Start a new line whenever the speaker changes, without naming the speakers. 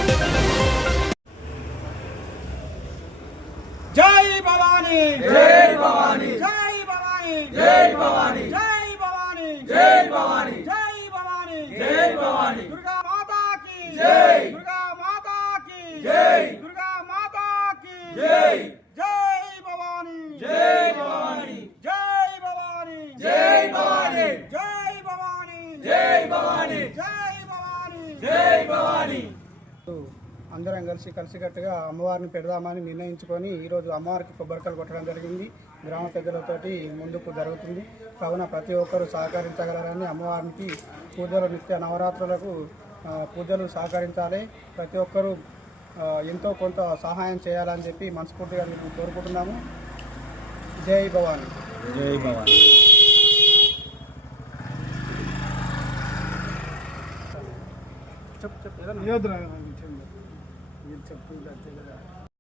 జై భవానీ
జై భవానీ
జై భవానీ
జై భవానీ
జై భవానీ
జై భవానీ
జై భవానీ
జై భవానీ
దుర్గా మాతా की
జై
దుర్గా మాతా की
జై
దుర్గా మాతా की
జై
జై భవానీ
జై భవానీ
జై భవానీ
జై భవానీ
జై భవానీ
జై భవానీ
జై భవానీ
జై భవానీ.
అందరం కలిసికట్టుగా అమ్మవారిని పెడదామని నిర్ణయించుకొని ఈరోజు అమ్మవారికి కొబ్బరికాయలు కొట్టడం జరిగింది. గ్రామ పెద్దలతోటి ముందుకు జరుగుతుంది. కావున ప్రతి ఒక్కరూ సహకరించగలరని అమ్మవారికి పూజలు నిత్య నవరాత్రులకు పూజలు సహకరించాలి. ప్రతి ఒక్కరూ ఎంతో కొంత సహాయం చేయాలని చెప్పి మనస్ఫూర్తిగా మేము కోరుకుంటున్నాము. జై భవానీ.
జై భవానీ.
చెప్పు